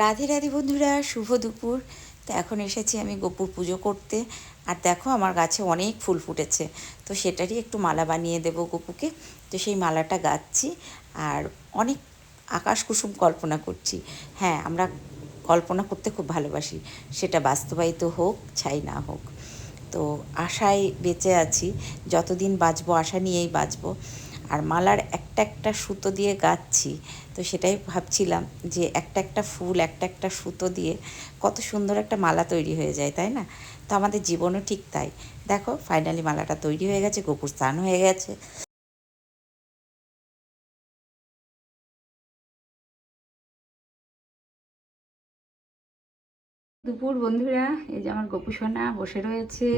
রাধে রাধে বন্ধুরা, শুভ দুপুর। তো এখন এসেছি আমি গোপুর পুজো করতে। আর দেখো আমার গাছে অনেক ফুল ফুটেছে, তো সেটারই একটু মালা বানিয়ে দেব গোপুকে। তো সেই মালাটা গাচ্ছি আর অনেক আকাশ কুসুম কল্পনা করছি। হ্যাঁ, আমরা কল্পনা করতে খুব ভালোবাসি, সেটা বাস্তবায়িত হোক ছাই না হোক। তো আশায় বেঁচে আছি, যতদিন বাঁচবো আশা নিয়েই বাঁচবো। আর মালার একটা একটা সুতো দিয়ে গাচ্ছি, তো সেটাই ভাবছিলাম যে একটা একটা ফুল একটা একটা সুতো দিয়ে কত সুন্দর একটা মালা তৈরি হয়ে যায়, তাই না? তো আমাদের জীবনও ঠিক তাই। দেখো ফাইনালি মালাটা তৈরি হয়ে গেছে, গোপুর স্নান হয়ে গেছে। দুপুর বন্ধুরা, এই যে আমার গোপুসোনা বসে রয়েছে।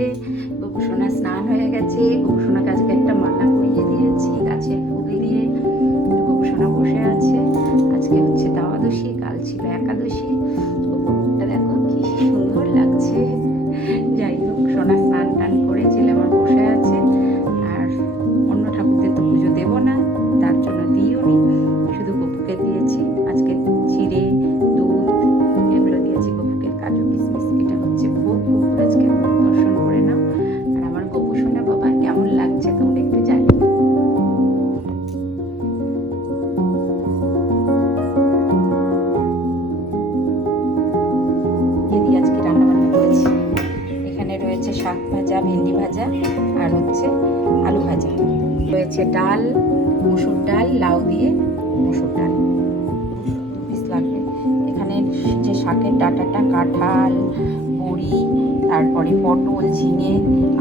গোপুসোনা স্নান হয়ে গেছে, গোপুসোনাকে আজকে একটা মালা পরিয়ে দিয়েছি গাছের ফুল দিয়ে। গোপুসোনা বসে আছে। আজকে হচ্ছে দ্বাদশী, কাল ছিল একাদশী। গোপুরটা দেখো কি সুন্দর লাগছে। যাই হোক, সোনা স্নান টান করে ছেলে আমার বসে আছে। আর অন্য ঠাকুরদের তো পুজো দেবো না, তার জন্য দিইও নি, শুধু গোপুকে দিয়েছি। আজকে চিড়ে দুধ এগুলো দিয়েছি গোপুকে, কাজু কিশমিশ, এটা হচ্ছে ভোগ। গোপুর আজকে দর্শন করে নাও। আর আমার গোপু সোনা বাবা কেমন লাগছে তোমরা একটু জানি। দিদি আজকে রান্না বান্না করেছি। এখানে রয়েছে শাক ভাজা, ভেন্ডি ভাজা, আর হচ্ছে আলু ভাজা। রয়েছে ডাল, মুসুর ডাল, লাউ দিয়ে মুসুর ডাল, 2 পিস লাগবে। এখানে যে শাকের ডাঁটাটা, কাঁঠাল, বড়ি, তারপরে পটল, ঝিঙে,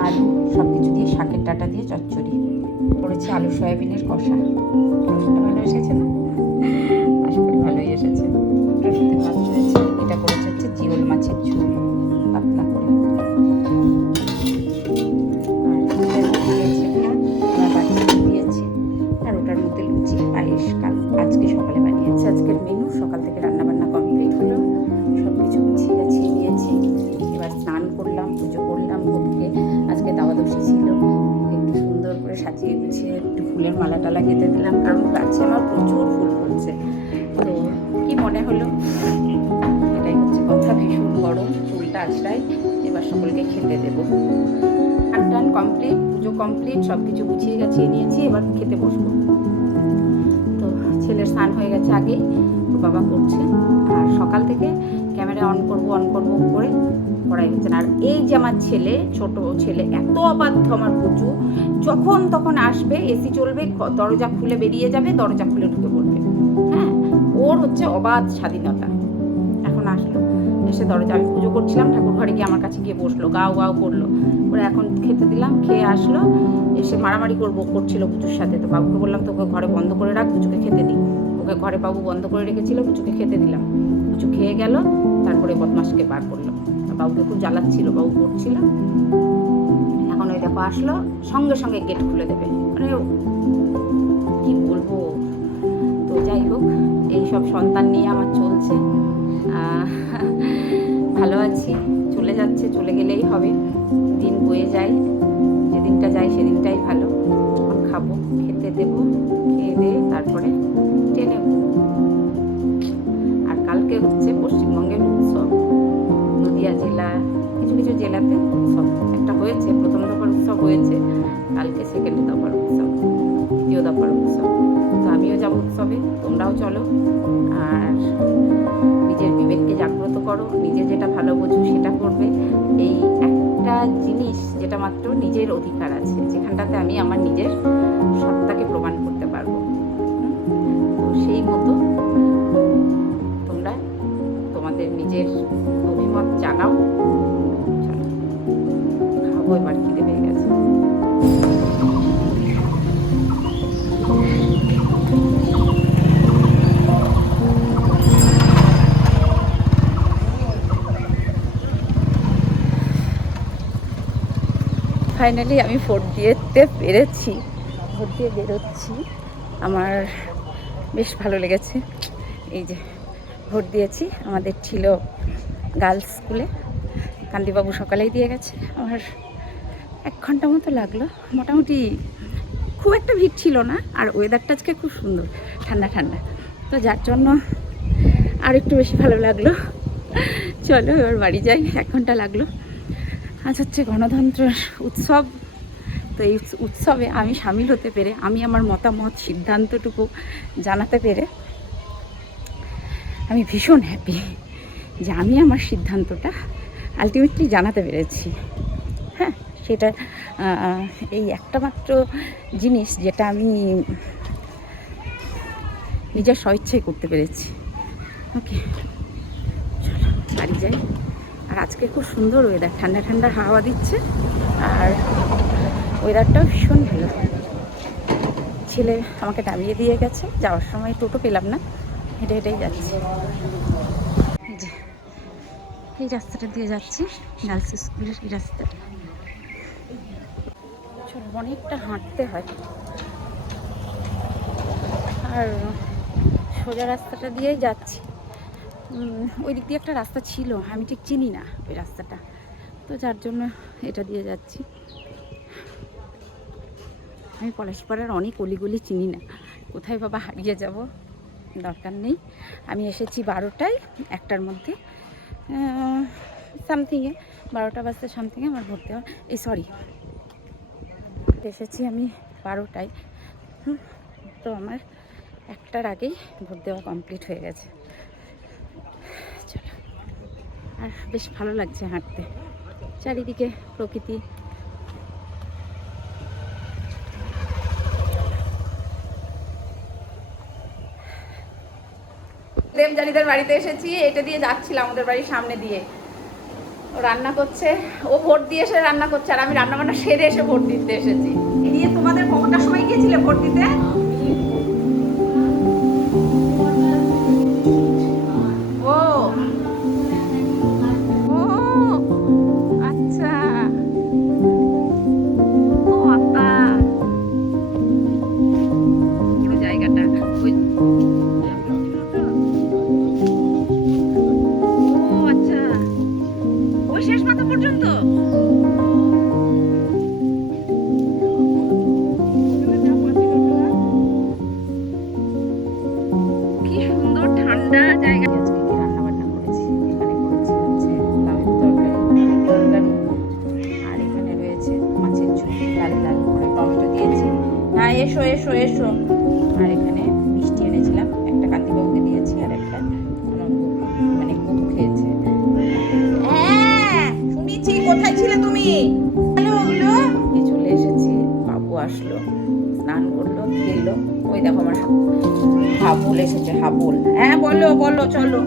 আলু সব কিছু দিয়ে শাকের ডাঁটা দিয়ে চচ্চড়ি করেছে। আলু সয়াবিনের কষা। কষাটা ভালো এসেছে না? আশা করি ভালোই এসেছে। ওটার সাথে ভাত রয়েছে। এটা করেছে হচ্ছে জিওল মাছের ঝোল পাতলা করে। আর ওটার মধ্যে লুচি, পায়েস আজকে সকালে বানিয়েছি। আজকের মেনু সকাল থেকে রান্নাবান্না কমপ্লিট হলো, সব কিছু গুছিয়ে গাছিয়ে নিয়েছি। এবার স্নান করলাম, পুজো করলাম গোপুকে। আজকে দ্বাদশী ছিল, একটু সুন্দর করে সাজিয়ে গুছিয়ে একটু ফুলের মালা টালা গেঁথে দিলাম, কারণ গাছে আমার প্রচুর ফুল ফুলছে। তো কি মনে হলো, এটাই হচ্ছে কথা। ভীষণ গরম, চুলটা আছড়াই। এবার সকলকে খেতে দেবো। টান কমপ্লিট, পুজো কমপ্লিট, সব কিছু গুছিয়ে গাছিয়ে নিয়েছি। এবার খেতে বসবো। তো ছেলের স্নান হয়ে গেছে আগেই, তো বাবা করছে। আর সকাল থেকে ক্যামেরা অন করব করে করাই হচ্ছে না। আর এই যে আমার ছেলে, ছোট ছেলে, এত অবাধ্য আমার পুজো। যখন তখন আসবে, এসি চলবে, দরজা খুলে বেরিয়ে যাবে, দরজা খুলে ঢুকে পড়বে। হ্যাঁ, ওর হচ্ছে অবাধ স্বাধীনতা। এখন আসলো, এসে দরজা, আমি পুজো করছিলাম, ঠাকুর ঘরে গিয়ে আমার কাছে গিয়ে বসলো, গাও গাও করলো। ওরা এখন খেতে দিলাম, খেয়ে আসলো, এসে মারামারি করছিল পুজোর সাথে। তো বাবুকে বললাম তোকে ঘরে বন্ধ করে রাখ, পুজোকে খেতে দিই। ওকে ঘরে বাবু বন্ধ করে রেখেছিল, পুজোকে খেতে দিলাম। পুজো খেয়ে গেল, তারপরে বদমাসকে বার করলো। বাবুকে খুব জ্বালাচ্ছিল, বাবু পড়ছিল। এখন ওই দেখো আসলো, সঙ্গে সঙ্গে গেট খুলে দেবে, মানে কি বলবো। তো যাই হোক, এইসব সন্তান নিয়ে আমার চলছে। ভালো আছি, চলে যাচ্ছে, চলে গেলেই হবে। দিন বয়ে যায়, যেদিনটা যায় সেদিনটাই ভালো। এখন খাবো, খেতে দেবো, খেয়ে দিয়ে তারপরে ট্রেনে। আর কালকে হচ্ছে পশ্চিমবঙ্গের উৎসব, নদিয়া জেলা, কিছু কিছু জেলাতে উৎসব একটা হয়েছে। প্রথম দফার উৎসব হয়েছে, কালকে সেকেন্ড দফার উৎসব, দ্বিতীয় দফার উৎসব। তো আমিও যাবো উৎসবে, তোমরাও চলো। আর নিজের বিবেককে জাগ্রত করো, নিজে যেটা ভালো বোঝো সেটা করবে। এই একটা জিনিস যেটা মাত্র নিজের অধিকার আছে, যেখানটাতে আমি আমার নিজের সত্তাকে প্রমাণ করতে পারবো। তো সেই মতো তোমরা তোমাদের নিজের অভিমত জানাও। চলো খাবো, এবার খিদে পেয়ে গেছে। ফাইনালি আমি ভোট দিতে পেরেছি, ভোট দিয়ে বেরোচ্ছি। আমার বেশ ভালো লেগেছে। এই যে ভোট দিয়েছি, আমাদের ছিল গার্লস স্কুলে। কান্তিবাবু সকালেই দিয়ে গেছে। আমার 1 ঘন্টা মতো লাগলো। মোটামুটি খুব একটা ভিড় ছিল না, আর ওয়েদারটা আজকে খুব সুন্দর, ঠান্ডা ঠান্ডা। তো যার জন্য আর একটু বেশি ভালো লাগলো। চলো এবার বাড়ি যাই, 1 ঘন্টা লাগলো। আজ হচ্ছে গণতন্ত্রের উৎসব। তো এই উৎসবে আমি সামিল হতে পেরে, আমি আমার মতামত সিদ্ধান্তটুকু জানাতে পেরে আমি ভীষণ হ্যাপি যে আমি আমার সিদ্ধান্তটা আলটিমেটলি জানাতে পেরেছি। হ্যাঁ, সেটা এই একটা মাত্র জিনিস যেটা আমি নিজের স্বইচ্ছায় করতে পেরেছি। ওকে, চলো বাড়ি যাই। আর আজকে খুব সুন্দর ওয়েদার, ঠান্ডা ঠান্ডা হাওয়া দিচ্ছে আর ওয়েদারটাও ভীষণ ভালো। ছেলে আমাকে নামিয়ে দিয়ে গেছে, যাওয়ার সময় টোটো পেলাম না, হেঁটে হেঁটেই যাচ্ছি। এই যে এই রাস্তাটা দিয়ে যাচ্ছি, গার্লস স্কুলের এই রাস্তাটা। চলো, অনেকটা হাঁটতে হয় আর সোজা রাস্তাটা দিয়েই যাচ্ছি। ওই দিক দিয়ে একটা রাস্তা ছিল, আমি ঠিক চিনি না ওই রাস্তাটা, তো যার জন্য এটা দিয়ে যাচ্ছি। আমি পলাশপাড়ার অনেক অলিগলি চিনি না, কোথায় বাবা হারিয়ে যাব, দরকার নেই। আমি এসেছি 12টায়, 1টার মধ্যে সামথিংয়ে, 12টা বাজতে সামথিংয়ে আমার ভোট দেওয়া, এসেছি আমি 12টায়। তো আমার 1টার আগেই ভোট দেওয়া কমপ্লিট হয়ে গেছে। চলো, আর বেশ ভালো লাগছে হাঁটতে, চারিদিকে প্রকৃতি। দেবজানীদের বাড়িতে এসেছি, এটা দিয়ে যাচ্ছিলাম আমাদের বাড়ির সামনে দিয়ে। ও রান্না করছে, ও ভোট দিয়ে এসে রান্না করছে, আর আমি রান্না বান্না সেরে এসে ভোট দিতে এসেছি। এদিকে তোমাদের কটার সময় গিয়েছিলে ভোট দিতে? ও ও আচ্ছা, ও আত্মা পুরো জায়গাটা ওই। ও আচ্ছা, ওই শেষ মাথা পর্যন্ত। কি সুন্দর ঠান্ডা জায়গা। আজকে কি রান্না বান্না করেছি, এখানে করেছি হচ্ছে লাউয়ের তরকারি, আর এখানে রয়েছে মাছের ঝোল, লাল লাল করে টমেটো দিয়েছি। হ্যাঁ, এসো এসো এসো। আর এখানে মিষ্টি এনেছিলাম, একটা কান্তিবাবুকে দিয়েছি আর একটা আমার মানে বউ খেয়েছে। হ্যাঁ শুনেছি, কোথায় ছিলে তুমি? চলে এসেছি, বাবু আসলো, স্নান করলো, খেলো। ওই দেখো আমার হাবুল এসেছে, হাবুল। হ্যাঁ বলো বলো, চলো।